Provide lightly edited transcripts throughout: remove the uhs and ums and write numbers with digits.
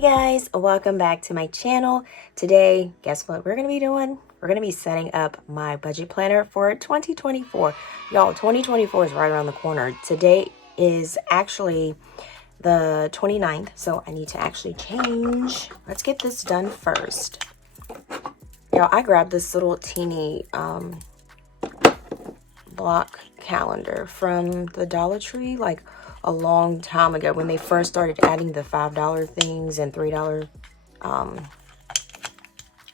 Hey guys, welcome back to my channel. Today, guess what we're going to be doing? We're going to be setting up my budget planner for 2024. Y'all, 2024 is right around the corner. Today is actually the 29th, so I need to actually change. Let's get this done first. Y'all, I grabbed this little teeny block calendar from the Dollar Tree like a long time ago when they first started adding the $5 things and $3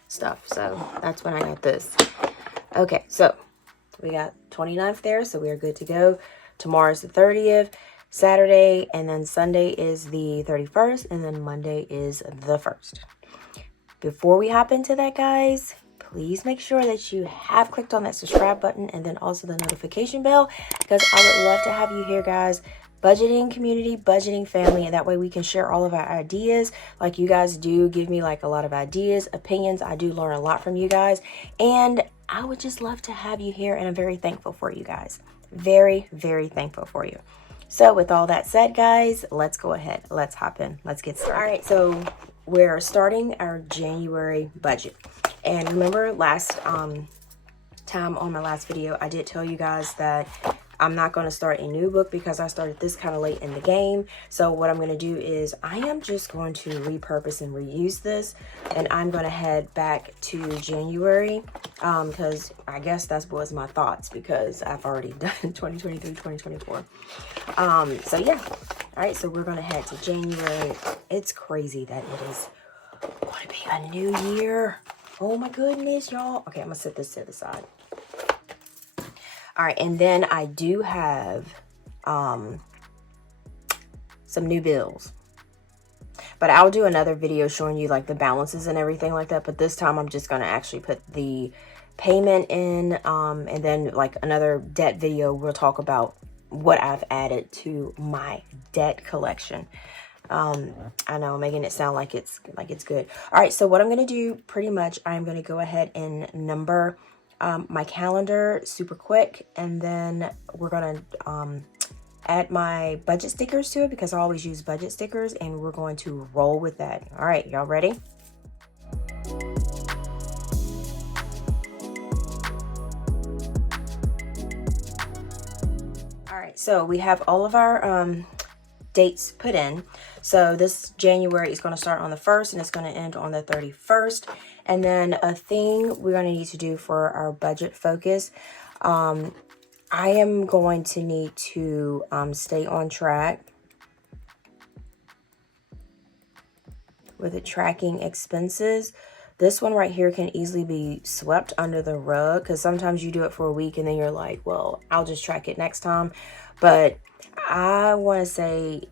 stuff. So that's when I got this. Okay, so we got 29th there, so we are good to go. Tomorrow's the 30th, Saturday, and then Sunday is the 31st, and then Monday is the 1st. Before we hop into that, guys, please make sure that you have clicked on that subscribe button and then also the notification bell, because I would love to have you here, guys. Budgeting community, budgeting family, and that way we can share all of our ideas. Like, you guys do give me like a lot of ideas, opinions. I do learn a lot from you guys, and I would just love to have you here, and I'm very thankful for you guys. Very, very thankful for you. So with all that said, guys, let's go ahead. Let's hop in. Let's get started. All right, so we're starting our January budget. And remember last time on my last video, I did tell you guys that I'm not going to start a new book because I started this kind of late in the game. So what I'm going to do is I am just going to repurpose and reuse this, and I'm going to head back to January because I guess that was my thoughts, because I've already done 2023, 2024. So yeah. All right, so we're going to head to January. It's crazy that it is going to be a new year. Oh my goodness, y'all. Okay, I'm going to set this to the side. All right, and then I do have some new bills. But I'll do another video showing you like the balances and everything like that. But this time I'm just going to actually put the payment in. And then like another debt video, we'll talk about what I've added to my debt collection. I know I'm making it sound like it's good. All right, so what I'm going to do pretty much, I'm going to go ahead and number my calendar super quick, and then we're gonna add my budget stickers to it because I always use budget stickers, and we're going to roll with that. All right, y'all ready? All right, so we have all of our dates put in. So this January is going to start on the 1st and it's going to end on the 31st. And then a thing we're going to need to do for our budget focus, I am going to need to stay on track with the tracking expenses. This one right here can easily be swept under the rug because sometimes you do it for a week and then you're like, well, I'll just track it next time. But I want to say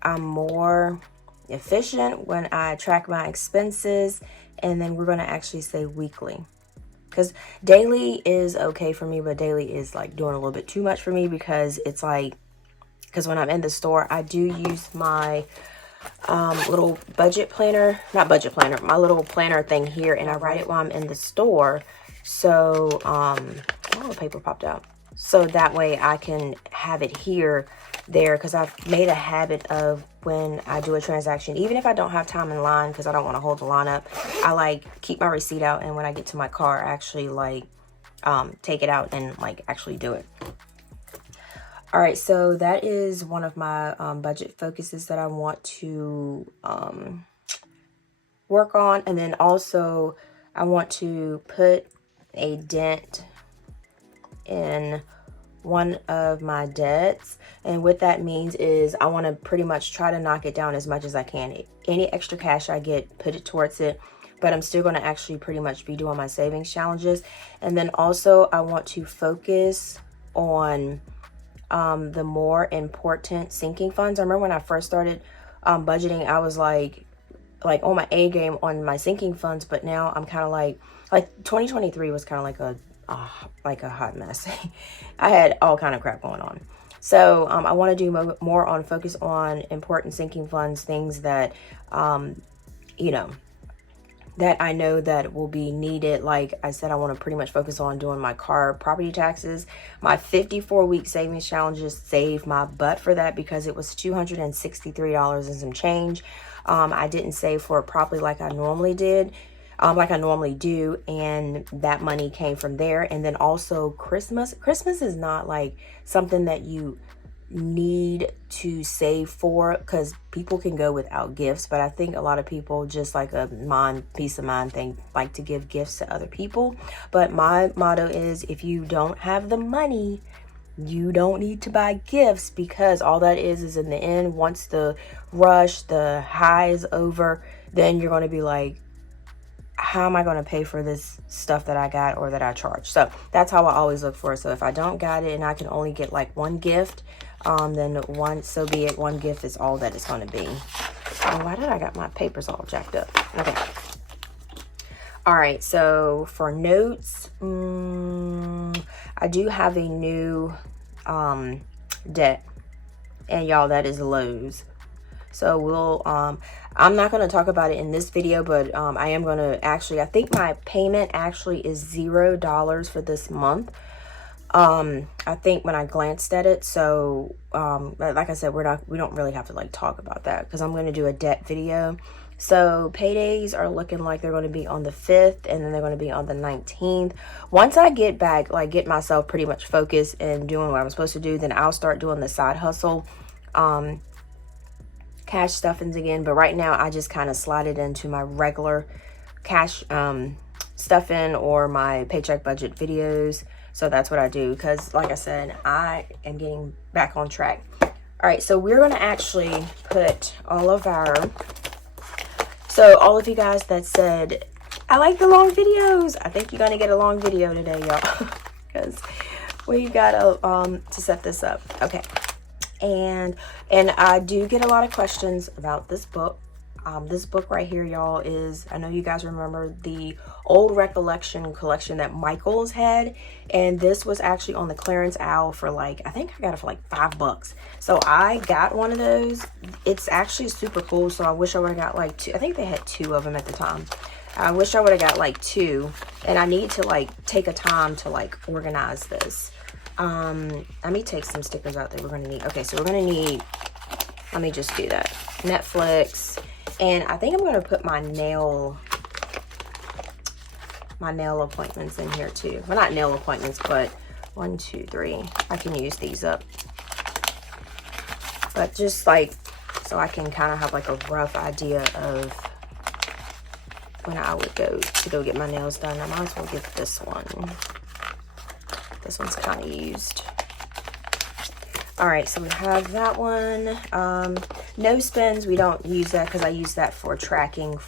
I'm more efficient when I track my expenses, and then we're going to actually say weekly, because daily is okay for me, but daily is like doing a little bit too much for me, because it's like, because when I'm in the store, I do use my little budget planner, not budget planner, my little planner thing here, and I write it while I'm in the store. So oh, the paper popped out. So that way I can have it here, there, because I've made a habit of when I do a transaction, even if I don't have time in line, because I don't want to hold the line up, I like keep my receipt out, and when I get to my car, I actually like take it out and like actually do it. All right, so that is one of my budget focuses that I want to work on. And then also I want to put a dent in one of my debts, and what that means is I want to pretty much try to knock it down as much as I can. Any extra cash I get, put it towards it, but I'm still going to actually pretty much be doing my savings challenges. And then also I want to focus on the more important sinking funds. I remember when I first started budgeting, I was like on my A game on my sinking funds, but now I'm kind of like 2023 was kind of like a hot mess. I had all kind of crap going on. So I want to do more on focus on important sinking funds, things that, you know, that I know that will be needed. Like I said, I want to pretty much focus on doing my car property taxes. My 54-week savings challenges saved my butt for that because it was $263 and some change. I didn't save for it properly like I normally did, like I normally do, and that money came from there. And then also Christmas is not like something that you need to save for, because people can go without gifts, but I think a lot of people, just like a peace of mind thing, like to give gifts to other people. But my motto is, if you don't have the money, you don't need to buy gifts, because all that is in the end, once the rush, the high is over, then you're going to be like, how am I going to pay for this stuff that I got or that I charged? So that's how I always look for it. So if I don't got it and I can only get like one gift, then so be it. One gift is all that it's going to be. Oh, why did I got my papers all jacked up? Okay. All right. So for notes, I do have a new debt, and y'all, that is Lowe's. So we'll I'm not going to talk about it in this video, but I am going to actually, I think my payment actually is $0 for this month. I think when I glanced at it. So like I said, we don't really have to like talk about that, because I'm going to do a debt video. So paydays are looking like they're going to be on the 5th, and then they're going to be on the 19th. Once I get back, like get myself pretty much focused and doing what I'm supposed to do, then I'll start doing the side hustle cash stuffings again. But right now I just kind of slide it into my regular cash stuffing or my paycheck budget videos. So that's what I do, because like I said, I am getting back on track. All right, so we're going to actually put all of our, so all of you guys that said, I like the long videos, I think you're going to get a long video today, y'all, because we got to set this up. Okay. And I do get a lot of questions about this book. This book right here, y'all, is, I know you guys remember the old recollection collection that Michael's had, and this was actually on the clearance aisle for like, I think I got it for like $5. So I got one of those. It's actually super cool. So I wish I would have got like 2. I think they had 2 of them at the time. I wish I would have got like 2, and I need to like take a time to like organize this. Let me take some stickers out that we're going to need. Okay, so we're going to need, let me just do that. Netflix. And I think I'm going to put my nail appointments in here too. Well, not nail appointments, but 1, 2, 3. I can use these up. But just like, so I can kind of have like a rough idea of when I would go get my nails done. I might as well get this one. This one's kind of used. All right, so we have that one. No spends, we don't use that because I use that for tracking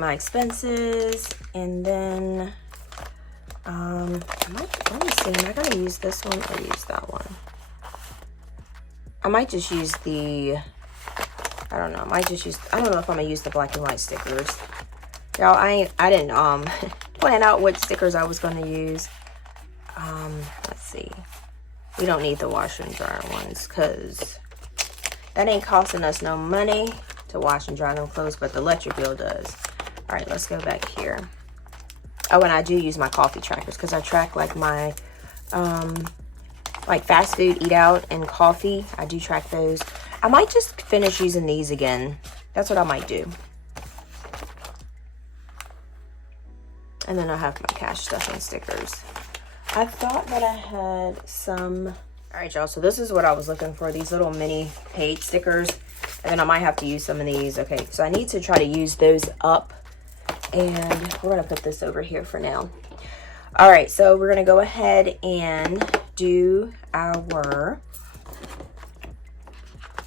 my expenses. And then let me see, am I gonna use this one or use that one? I might just use the, I don't know, I don't know if I'm gonna use the black and white stickers. Y'all, I didn't plan out what stickers I was gonna use. Let's see. We don't need the wash and dry ones because that ain't costing us no money to wash and dry them clothes, but the electric bill does. All right, let's go back here. Oh, and I do use my coffee trackers because I track like my like fast food, eat out, and coffee. I do track those. I might just finish using these again. That's what I might do. And then I have my cash stuffing stickers. I thought that I had some. All right, y'all, so this is what I was looking for, these little mini paid stickers. And then I might have to use some of these. Okay, so I need to try to use those up. And we're gonna put this over here for now. All right, so we're gonna go ahead and do our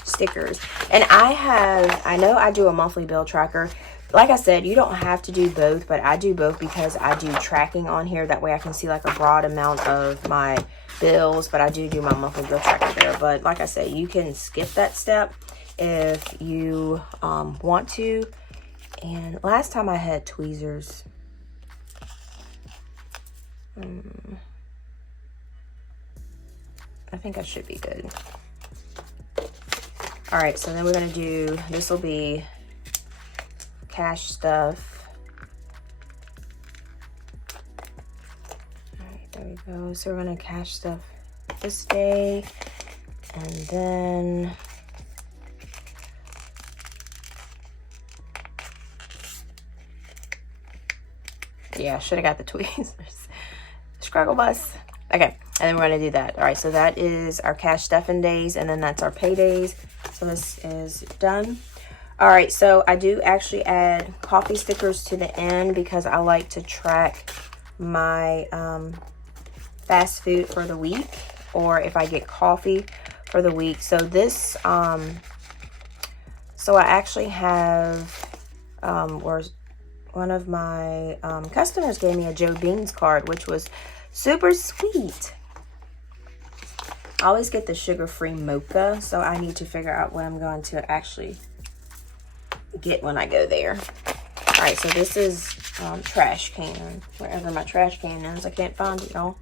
stickers. And I know I do a monthly bill tracker. Like I said, you don't have to do both, but I do both because I do tracking on here. That way I can see like a broad amount of my bills, but I do my monthly bill tracker there. But like I said, you can skip that step if you want to. And last time I had tweezers. I think I should be good. All right, so then we're gonna do, this will be cash stuff. All right, there we go. So we're gonna cash stuff this day, and then Yeah, should have got the tweezers. Struggle bus. Okay, and then we're gonna do that. All right, so that is our cash stuffing days, and then that's our pay days. So this is done. All right, so I do actually add coffee stickers to the end because I like to track my fast food for the week, or if I get coffee for the week. So this, so I actually have, or one of my customers gave me a Joe Beans card, which was super sweet. I always get the sugar-free mocha, so I need to figure out what I'm going to actually get when I go there. All right, so this is trash can, wherever my trash can is. I can't find it, y'all.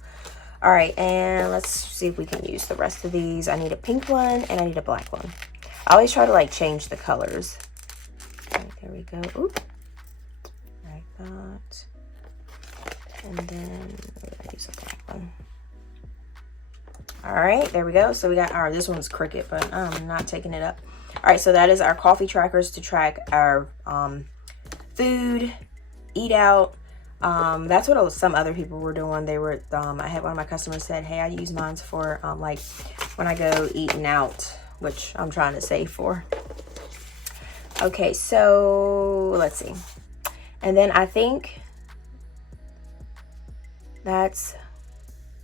All right, and let's see if we can use the rest of these. I need a pink one and I need a black one. I always try to like change the colors. All right, there we go. Oop. Like that. And then I use a black one. All right, there we go. So we got our, this one's Cricket, but I'm not taking it up. All right, so that is our coffee trackers to track our food, eat out. That's what some other people were doing. They were, I had one of my customers said, hey, I use mine for like when I go eating out, which I'm trying to save for. Okay, so let's see. And then I think that's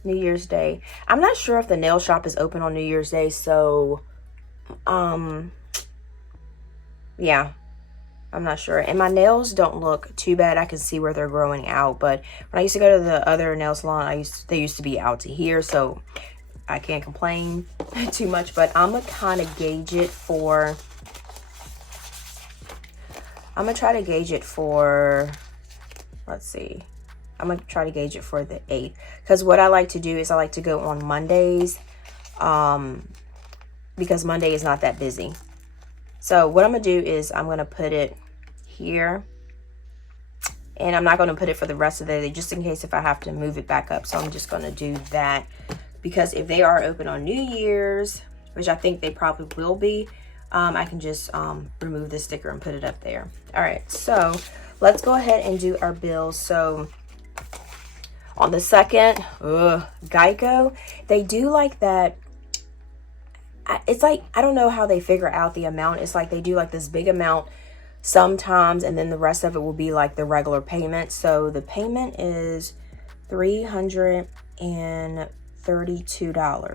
New Year's Day. I'm not sure if the nail shop is open on New Year's Day, so yeah, I'm not sure. And my nails don't look too bad. I can see where they're growing out, but when I used to go to the other nail salon, they used to be out to here, so I can't complain too much. But I'm gonna kind of gauge it for, I'm gonna try to gauge it for, let's see, I'm gonna try to gauge it for the 8th, because what I like to do is I like to go on Mondays, because Monday is not that busy. So what I'm gonna do is I'm gonna put it here, and I'm not gonna put it for the rest of the day, just in case if I have to move it back up. So I'm just gonna do that, because if they are open on New Year's, which I think they probably will be, I can just remove this sticker and put it up there. All right, so let's go ahead and do our bills. So on the 2nd, Geico, they do like that. It's like, I don't know how they figure out the amount. It's like they do like this big amount sometimes, and then the rest of it will be like the regular payment. So the payment is $332.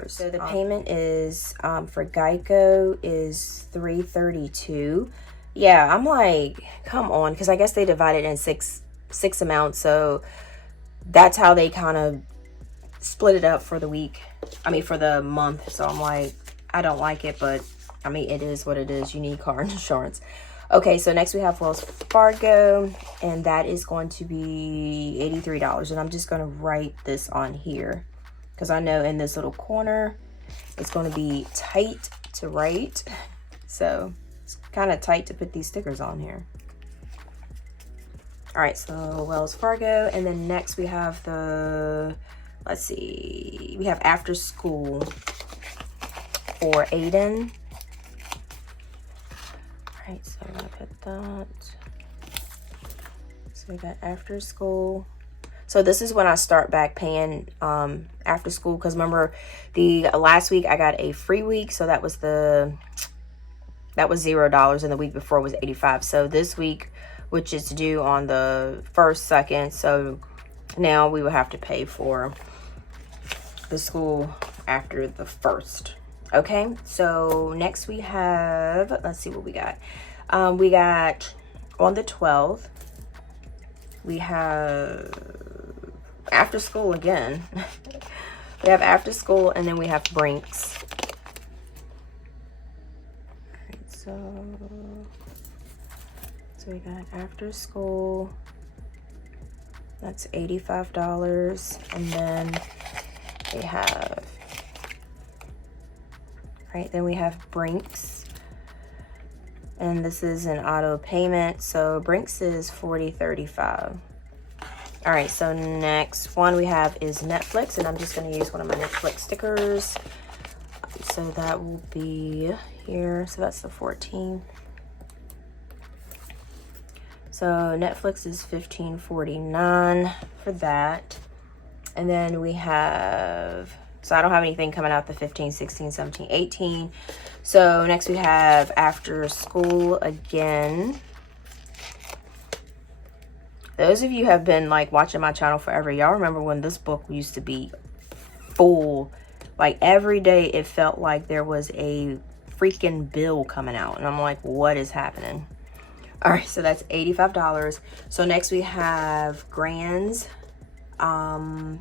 So the payment is for Geico is $332. Yeah, I'm like, come on, because I guess they divide it in six amounts. So that's how they kind of split it up for the week. I mean, for the month. So I'm like, I don't like it, but I mean, it is what it is. You need car insurance. Okay, so next we have Wells Fargo, and that is going to be $83. And I'm just going to write this on here, because I know in this little corner, it's going to be tight to write. So it's kind of tight to put these stickers on here. All right, so Wells Fargo. And then next we have the, let's see, we have after school for Aiden. All right, so I'm gonna put that. So we got after school. So this is when I start back paying after school, because remember the last week I got a free week, so that was $0, and the week before was $85. So this week, which is due on the 1st, 2nd, so now we will have to pay for the school after the 1st. Okay, so next we have, let's see what we got. We got on the 12th, we have after school again. We have after school, and then we have Brinks. All right, so we got after school, that's $85, and then we have, right, then we have Brinks, and this is an auto payment, so Brinks is $40.35. All right, so next one we have is Netflix, and I'm just going to use one of my Netflix stickers. So that will be here, so that's the 14th. So Netflix is $15.49 for that. And then we have, so I don't have anything coming out the 15, 16, 17, 18. So next we have after school again. Those of you who have been like watching my channel forever, y'all remember when this book used to be full. Like every day it felt like there was a freaking bill coming out. And I'm like, what is happening? All right, so that's $85. So next we have Grands. Oh,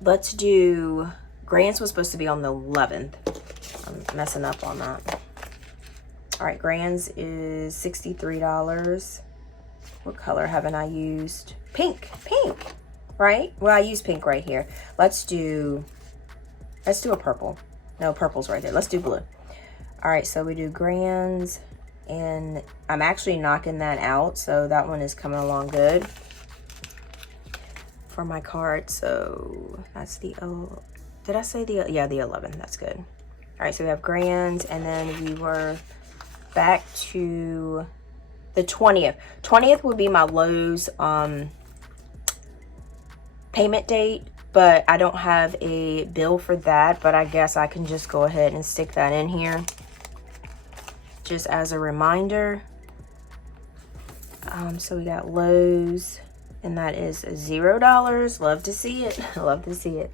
let's do, Grands was supposed to be on the 11th. I'm messing up on that. All right, Grands is $63. What color haven't I used? Pink, right? Well, I used pink right here. Let's do a purple. No, purple's right there. Let's do blue. All right, so we do Grands, and I'm actually knocking that out, so that one is coming along good for my card. So that's the, did I say the, yeah, the 11th, that's good. All right, so we have Grands, and then we were back to the 20th. 20th would be my Lowe's payment date, but I don't have a bill for that, but I guess I can just go ahead and stick that in here just as a reminder. So we got Lowe's, and that is $0. Love to see it. Love to see it.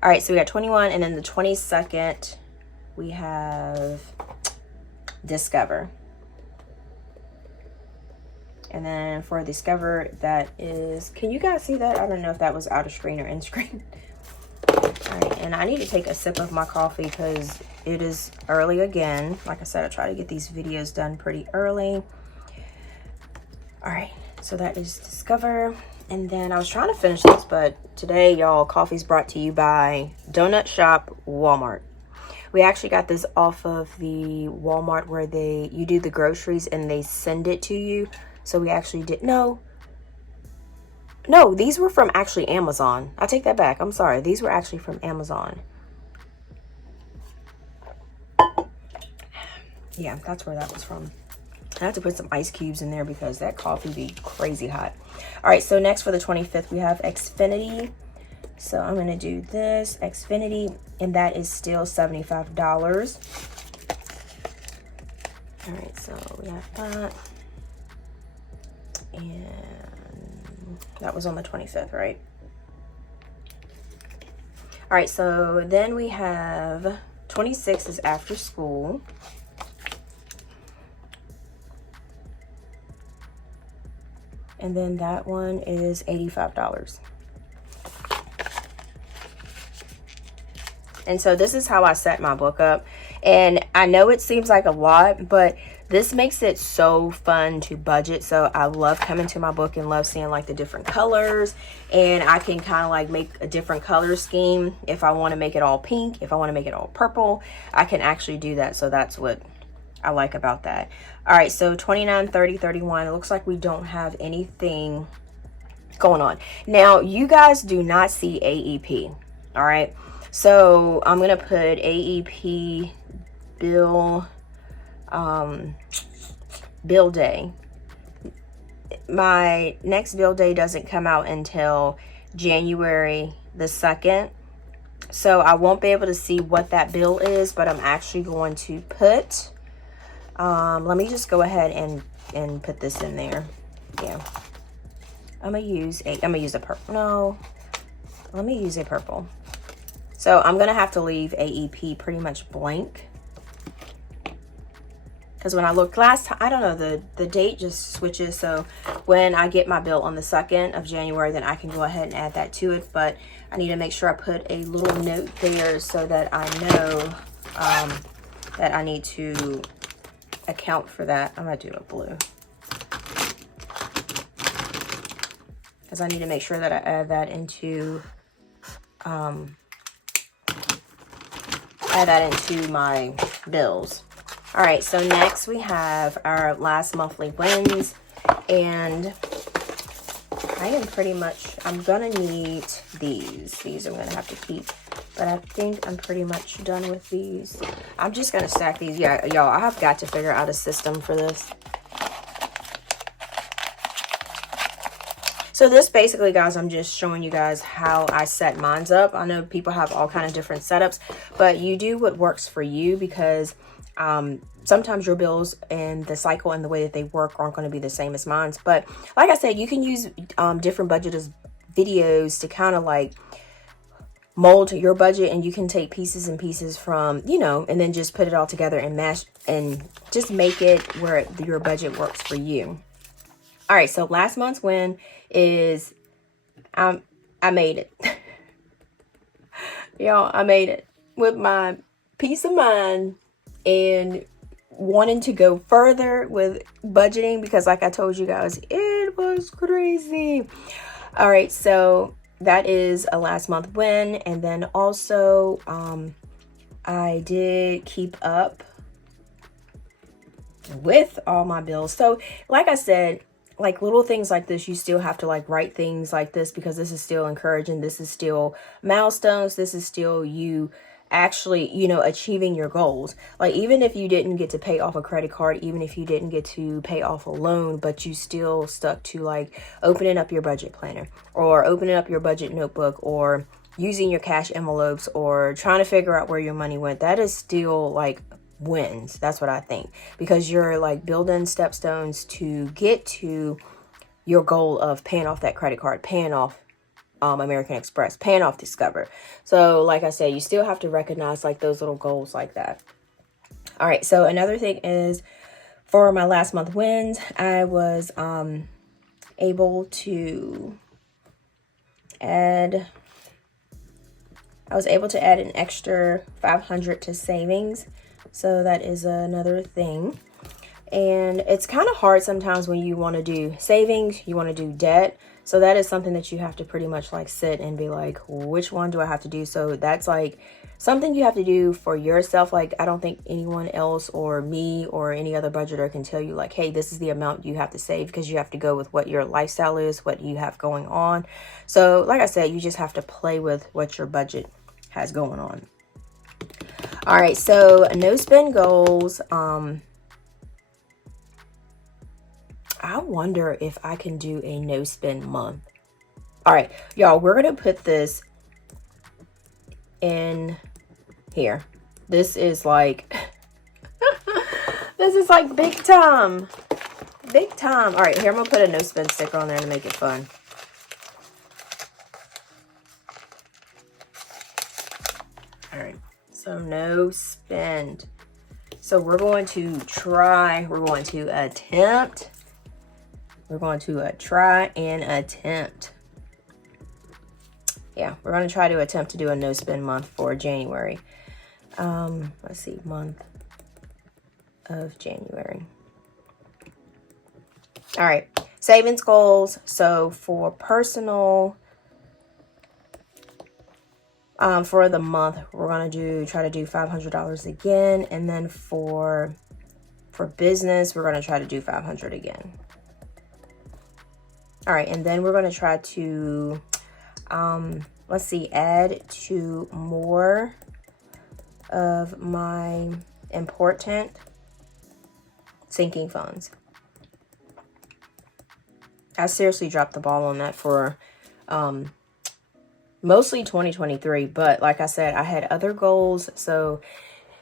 All right, so we got 21, and then the 22nd we have Discover. And then for Discover, that is, can you guys see that? I don't know if that was out of screen or in screen. All right, and I need to take a sip of my coffee because it is early again. Like I said, I try to get these videos done pretty early. All right, so that is Discover. And then I was trying to finish this, but today, y'all, coffee's brought to you by Donut Shop Walmart. We actually got this off of the Walmart where you do the groceries and they send it to you. So we actually did, no, these were from actually Amazon. I take that back. I'm sorry. These were actually from Amazon. Yeah, that's where that was from. I have to put some ice cubes in there because that coffee be crazy hot. All right, so next for the 25th, we have Xfinity. So I'm going to do this, Xfinity, and that is still $75. All right, so we have that. And that was on the 25th, right? All right, so then we have 26 is after school. And then that one is $85. And so this is how I set my book up. And I know it seems like a lot, but this makes it so fun to budget. So I love coming to my book and love seeing like the different colors. And I can kind of like make a different color scheme. If I want to make it all pink, if I want to make it all purple, I can actually do that. So that's what I like about that. All right, so 29, 30, 31. It looks like we don't have anything going on. Now, you guys do not see AEP, all right? So I'm going to put AEP bill day. My next bill day doesn't come out until January the 2nd. So I won't be able to see what that bill is, but I'm actually going to put, let me just go ahead and put this in there. Yeah. I'm going to use a purple. No, let me use a purple. So I'm going to have to leave AEP pretty much blank. Because when I looked last time, I don't know, the date just switches. So when I get my bill on the 2nd of January, then I can go ahead and add that to it. But I need to make sure I put a little note there so that I know that I need to account for that. I'm going to do a blue. Because I need to make sure that I add that into my bills. All right, so next we have our last monthly wins, and I'm gonna need these I'm gonna have to keep, but I think I'm pretty much done with these. I'm just gonna stack these. Yeah, y'all, I have got to figure out a system for this. So this basically, guys, I'm just showing you guys how I set mines up. I know people have all kind of different setups, but you do what works for you, because sometimes your bills and the cycle and the way that they work aren't going to be the same as mine. But like I said, you can use different budgeters videos to kind of like mold your budget, and you can take pieces and pieces from, you know, and then just put it all together and mash and just make it where your budget works for you. All right, so last month's win is I made it. Y'all, I made it with my peace of mind and wanting to go further with budgeting, because like I told you guys, it was crazy. All right, so that is a last month win. And then also I did keep up with all my bills. So like I said, like little things like this, you still have to like write things like this, because this is still encouraging. This is still milestones. This is still you actually, you know, achieving your goals. Like even if you didn't get to pay off a credit card, even if you didn't get to pay off a loan, but you still stuck to like opening up your budget planner or opening up your budget notebook or using your cash envelopes or trying to figure out where your money went, that is still like wins. That's what I think, because you're like building stepstones to get to your goal of paying off that credit card, paying off American Express, paying off Discover. So like I said, you still have to recognize like those little goals like that. All right, so another thing is for my last month wins, I was able to add an extra $500 to savings. So that is another thing. And it's kind of hard sometimes when you want to do savings, you want to do debt. So that is something that you have to pretty much like sit and be like, which one do I have to do? So that's like something you have to do for yourself. Like, I don't think anyone else or me or any other budgeter can tell you like, hey, this is the amount you have to save, because you have to go with what your lifestyle is, what you have going on. So like I said, you just have to play with what your budget has going on. All right, so no spend goals. I wonder if I can do a no spend month. All right, y'all, we're going to put this in here. This is like, this is like big time. Big time. All right, here, I'm going to put a no spend sticker on there to make it fun. All right, so no spend. So we're going to try, we're going to attempt. We're going to try and attempt. Yeah, we're going to try to attempt to do a no spend month for January. Let's see, month of January. All right, savings goals. So for personal, for the month, we're going to try to do $500 again. And then for business, we're going to try to do $500 again. All right, and then we're going to try to, let's see, add to more of my important sinking funds. I seriously dropped the ball on that for mostly 2023, but like I said, I had other goals. So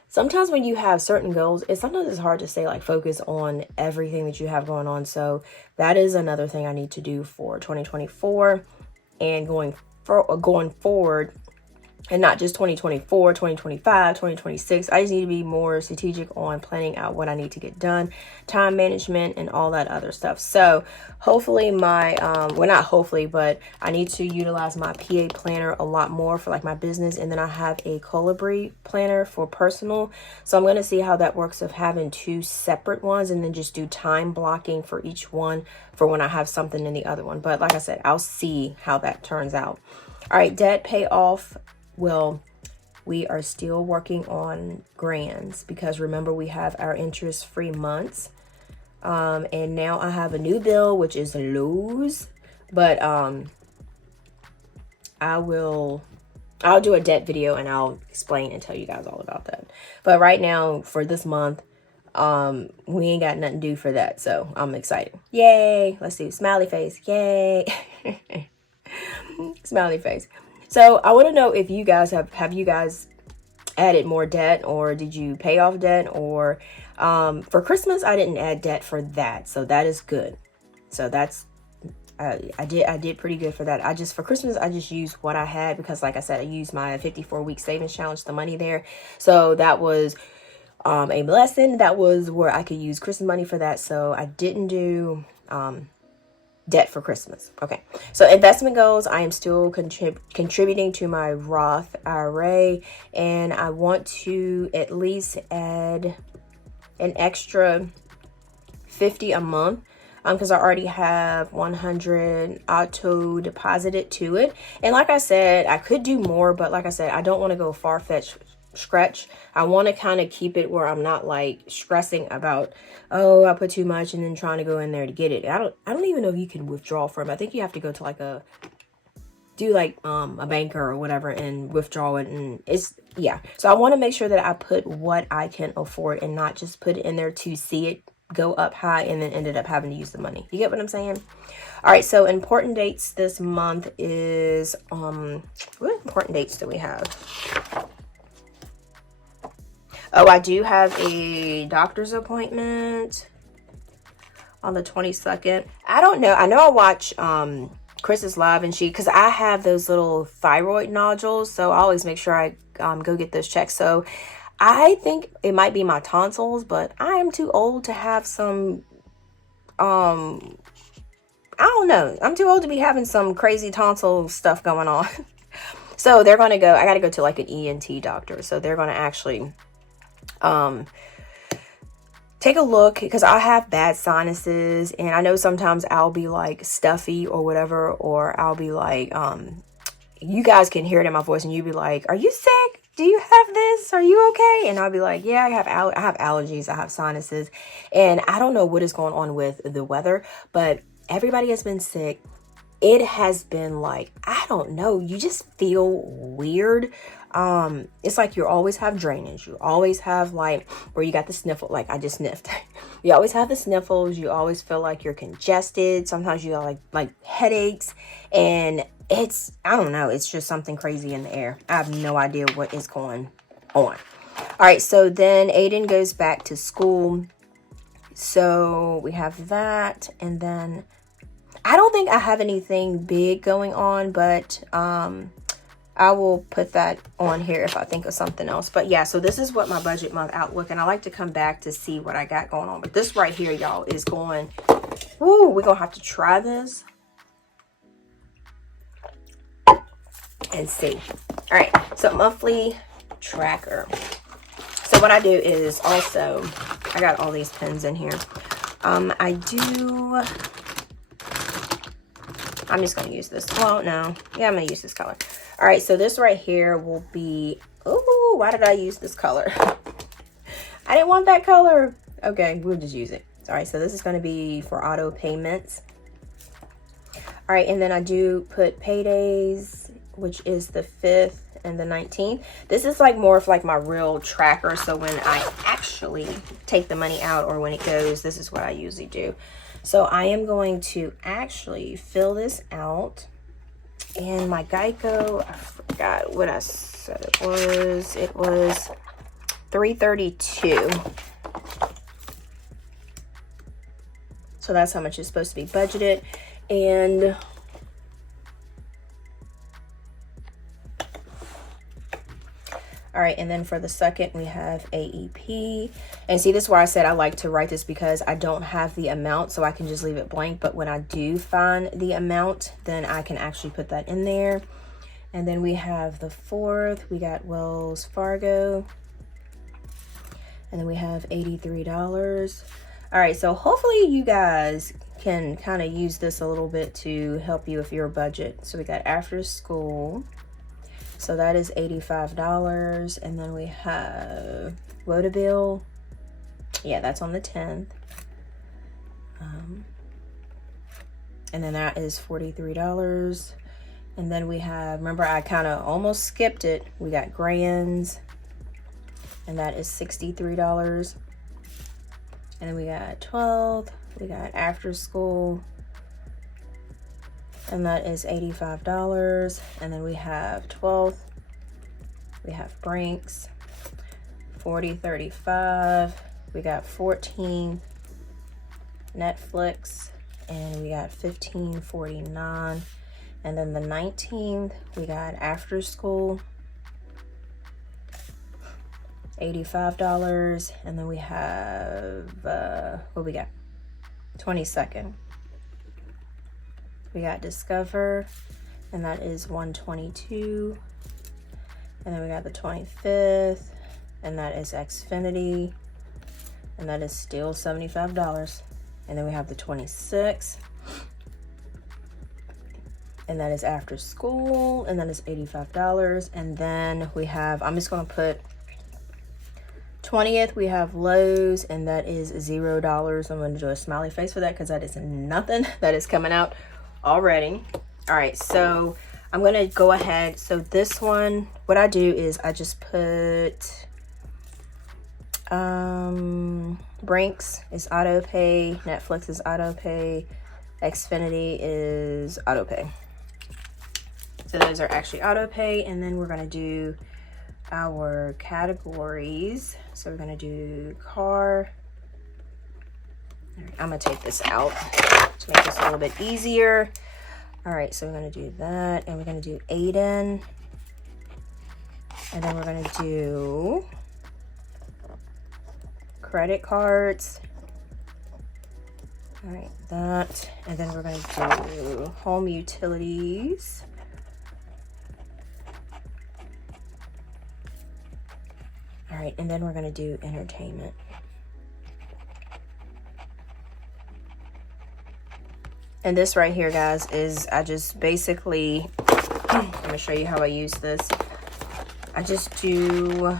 sometimes when you have certain goals, sometimes it's hard to stay like focused on everything that you have going on. So that is another thing I need to do for 2024 and going forward, and not just 2024, 2025, 2026. I just need to be more strategic on planning out what I need to get done, time management, and all that other stuff. So hopefully my, well, not hopefully, but I need to utilize my PA planner a lot more for like my business. And then I have a Colibri planner for personal. So I'm going to see how that works of having two separate ones and then just do time blocking for each one for when I have something in the other one. But like I said, I'll see how that turns out. All right, debt pay off. Well, we are still working on grands, because remember we have our interest-free months. And now I have a new bill, which is Lowe's, but I'll do a debt video and I'll explain and tell you guys all about that. But right now for this month, We ain't got nothing to do for that, so I'm excited. Yay. Let's do smiley face. Yay. Smiley face. So I want to know if you guys have you guys added more debt, or did you pay off debt, or for Christmas I didn't add debt for that, so that is good. So that's I did pretty good for that. For Christmas I just used what I had, because like I said, I used my 54-week savings challenge, the money there. So that was a blessing. That was where I could use Christmas money for that. So I didn't do debt for Christmas. Okay, so investment goals, I am still contributing to my Roth IRA, and I want to at least add an extra $50 a month, because I already have 100 auto deposited to it. And like I said, I could do more, but like I said, I don't want to go far-fetched stretch. I want to kind of keep it where I'm not like stressing about, oh, I put too much and then trying to go in there to get it. I don't even know if you can withdraw from it. I think you have to go to like a banker or whatever and withdraw it, and yeah. So I want to make sure that I put what I can afford and not just put it in there to see it go up high and then ended up having to use the money. You get what I'm saying? All right, so important dates this month is what important dates do we have? Oh, I do have a doctor's appointment on the 22nd. I don't know. I know I watch Chris's live, and because I have those little thyroid nodules, so I always make sure I go get those checked. So I think it might be my tonsils, but I am too old to have some, I don't know. I'm too old to be having some crazy tonsil stuff going on. So they're going to go, I got to go to like an ENT doctor. So they're going to actually take a look, because I have bad sinuses, and I know sometimes I'll be like stuffy or whatever, or I'll be like, you guys can hear it in my voice and you'll be like, are you sick? Do you have this? Are you okay? And I'll be like, yeah, I have allergies. I have sinuses, and I don't know what is going on with the weather, but everybody has been sick. It has been like, I don't know, you just feel weird. It's like you always have drainage. You always have like where you got the sniffle, like I just sniffed. You always have the sniffles. You always feel like you're congested. Sometimes you got like headaches, and I don't know, it's just something crazy in the air. I have no idea what is going on. All right, so then Aiden goes back to school. So we have that, and then I don't think I have anything big going on, but I will put that on here if I think of something else. But yeah, so this is what my budget month outlook, and I like to come back to see what I got going on. But this right here, y'all, is going, woo, we're gonna have to try this and see. All right, so monthly tracker. So what I do is also, I got all these pens in here. I'm just going to use this. Well, no. Yeah, I'm going to use this color. All right, so this right here will be, ooh, why did I use this color? I didn't want that color. Okay, we'll just use it. All right, so this is going to be for auto payments. All right, and then I do put paydays, which is the 5th and the 19th. This is like more of like my real tracker. So when I actually take the money out, or when it goes, this is what I usually do. So I am going to actually fill this out. And my Geico, I forgot what I said it was. It was $332. So that's how much it's supposed to be budgeted. And all right, and then for the second, we have AEP. And see, this is why I said I like to write this, because I don't have the amount, so I can just leave it blank. But when I do find the amount, then I can actually put that in there. And then we have the 4th, we got Wells Fargo. And then we have $83. All right, so hopefully you guys can kind of use this a little bit to help you with your budget. So we got after school. So that is $85. And then we have Wodabill. Yeah, that's on the 10th. And then that is $43. And then we have, remember I kind of almost skipped it. We got Grans. And that is $63. And then we got 12th, we got after school, and that is $85. And then we have 12th, we have Brinks, 40, 35, we got 14 Netflix, and we got 15.49. And then the 19th, we got after school, $85. And then we have what we got, 22nd, we got Discover, and that is $122. And then we got the 25th, and that is Xfinity, and that is still $75. And then we have the 26th, and that is after school, and that is $85. And then we have, I'm just gonna put 20th, we have Lowe's, and that is $0. I'm gonna do a smiley face for that because that is nothing that is coming out already. All right, so I'm gonna go ahead. So this one, what I do is I just put Brinks is auto pay, Netflix is auto pay, Xfinity is auto pay. So those are actually auto pay. And then we're gonna do our categories. So we're gonna do car. All right, I'm gonna take this out to make this a little bit easier. All right, so we're gonna do that, and we're gonna do Aiden, and then we're gonna do credit cards. All right, that, and then we're gonna do home utilities. All right, and then we're gonna do entertainment. And this right here, guys, is I just basically, let me show you how I use this. I just do,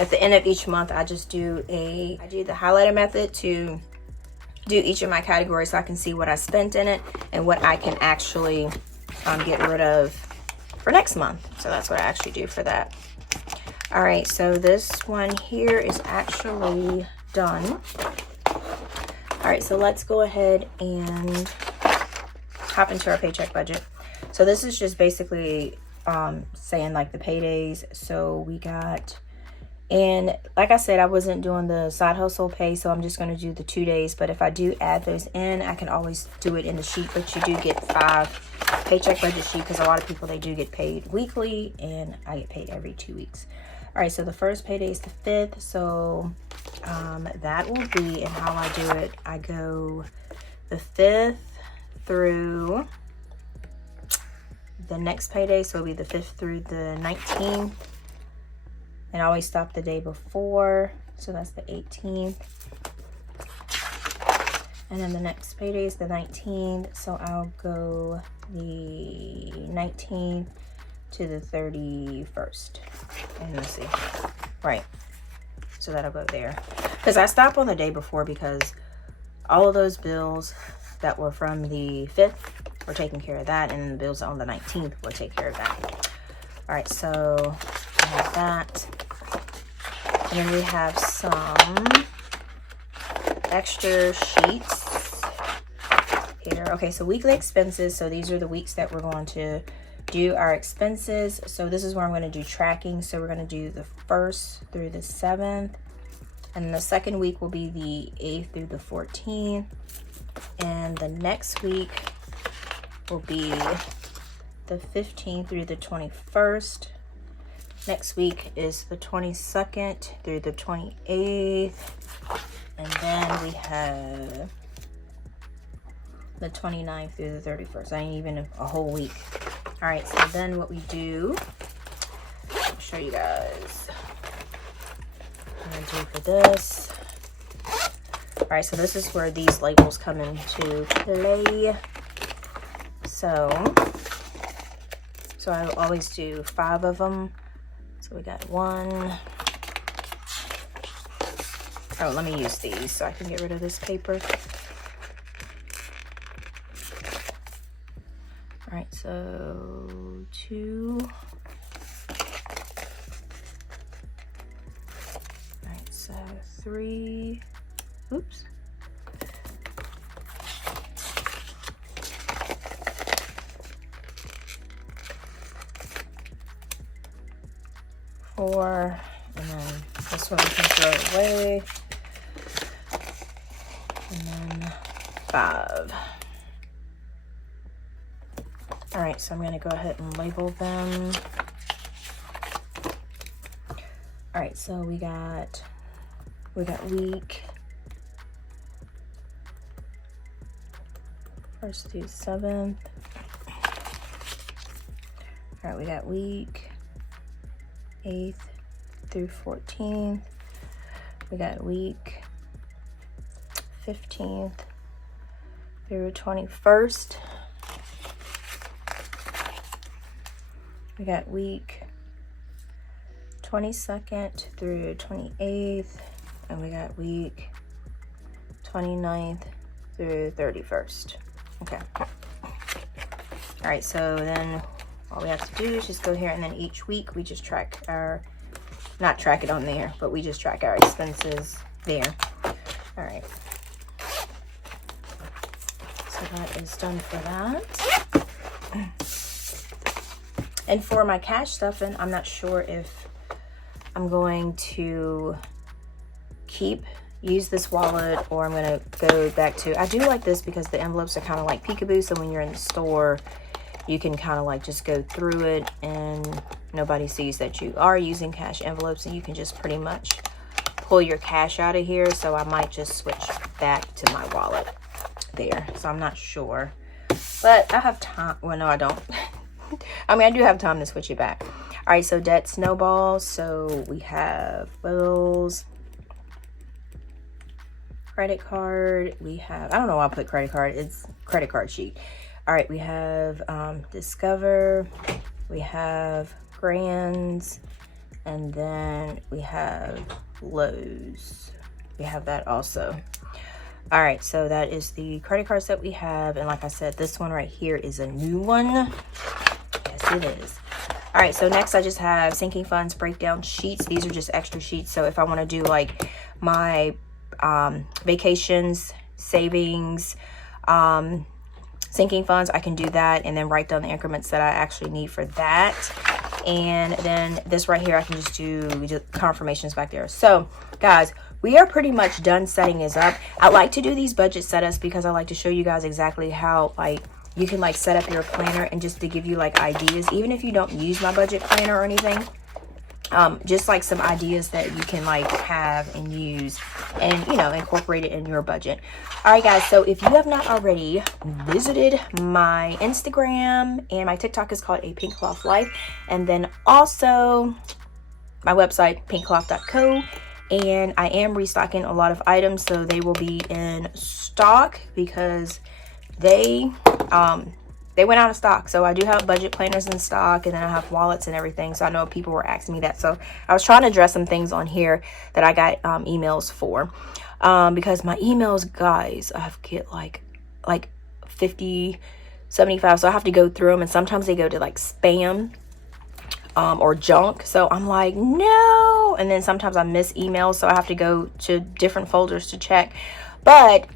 at the end of each month, I do the highlighter method to do each of my categories so I can see what I spent in it and what I can actually get rid of for next month. So that's what I actually do for that. All right, so this one here is actually done. All right, so let's go ahead and hop into our paycheck budget. So this is just basically saying like the paydays. So we got, and like I said, I wasn't doing the side hustle pay, so I'm just going to do the 2 days. But if I do add those in, I can always do it in the sheet. But you do get 5 paycheck budget sheet because a lot of people, they do get paid weekly, and I get paid every 2 weeks. All right, so the first payday is the 5th. So that will be, and how I do it, I go the 5th through the next payday. So it'll be the 5th through the 19th. And I always stop the day before. So that's the 18th. And then the next payday is the 19th. So I'll go the 19th to the 31st. And let's see. Right. So that'll go there. Because I stop on the day before because all of those bills that were from the 5th were taking care of that. And then the bills on the 19th will take care of that. All right. So I have that. And then we have some extra sheets here. Okay, so weekly expenses. So these are the weeks that we're going to do our expenses. So this is where I'm going to do tracking. So we're going to do the 1st through the 7th. And then the second week will be the 8th through the 14th. And the next week will be the 15th through the 21st. Next week is the 22nd through the 28th. And then we have the 29th through the 31st. I ain't even a whole week. All right, so then what we do, I'll show you guys what I'm gonna do for this. All right, so this is where these labels come into play. So I always do 5 of them. So we got 1. Oh, let me use these so I can get rid of this paper. All right, so 2. All right, so 3. Oops. Four, and then this one we can throw it away. And then 5. All right, so I'm going to go ahead and label them. All right, so we got week. First through 7th. All right, we got week 8th through 14th. We got week 15th through 21st. We got week 22nd through 28th, and we got week 29th through 31st. Okay. All right, so then all we have to do is just go here, and then each week we just track our, not track it on there, but we just track our expenses there. All right. So that is done for that. And for my cash stuffing, I'm not sure if I'm going to use this wallet, or I'm going to go back to, I do like this because the envelopes are kind of like peekaboo, so when you're in the store, you can kind of like just go through it and nobody sees that you are using cash envelopes, and you can just pretty much pull your cash out of here. So I might just switch back to my wallet there. So I'm not sure, but I have time. Well, no, I don't. I mean, I do have time to switch it back. All right, so debt snowballs. So we have bills, credit card. We have, I don't know why I put credit card. It's credit card sheet. All right, we have Discover. We have Grands. And then we have Lowe's. We have that also. All right, so that is the credit cards that we have. And like I said, this one right here is a new one. Yes, it is. All right, so next I just have sinking funds breakdown sheets. These are just extra sheets. So if I want to do like my vacations, savings, sinking funds, I can do that and then write down the increments that I actually need for that. And then this right here, I can just do confirmations back there. So guys, we are pretty much done setting this up. I like to do these budget setups because I like to show you guys exactly how like you can like set up your planner, and just to give you like ideas, even if you don't use my budget planner or anything, just like some ideas that you can like have and use and, you know, incorporate it in your budget. All right, guys. So if you have not already visited my Instagram, and my TikTok is called 𝗗𝗗𝗗𝗘, and then also my website, 𝗗𝗗𝗗𝗘𝗃, and I am restocking a lot of items, so they will be in stock because they went out of stock. So I do have budget planners in stock, and then I have wallets and everything. So I know people were asking me that. So I was trying to address some things on here that I got emails for, because my emails, guys, I get like 50, 75. So I have to go through them, and sometimes they go to like spam or junk. So I'm like, no. And then sometimes I miss emails, so I have to go to different folders to check. But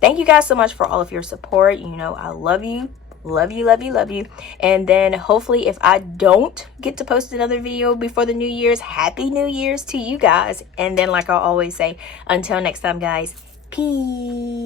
thank you guys so much for all of your support. You know, I love you. Love you, love you, love you. And then hopefully if I don't get to post another video before the New Year's, Happy New Year's to you guys. And then like I always say, until next time, guys, peace.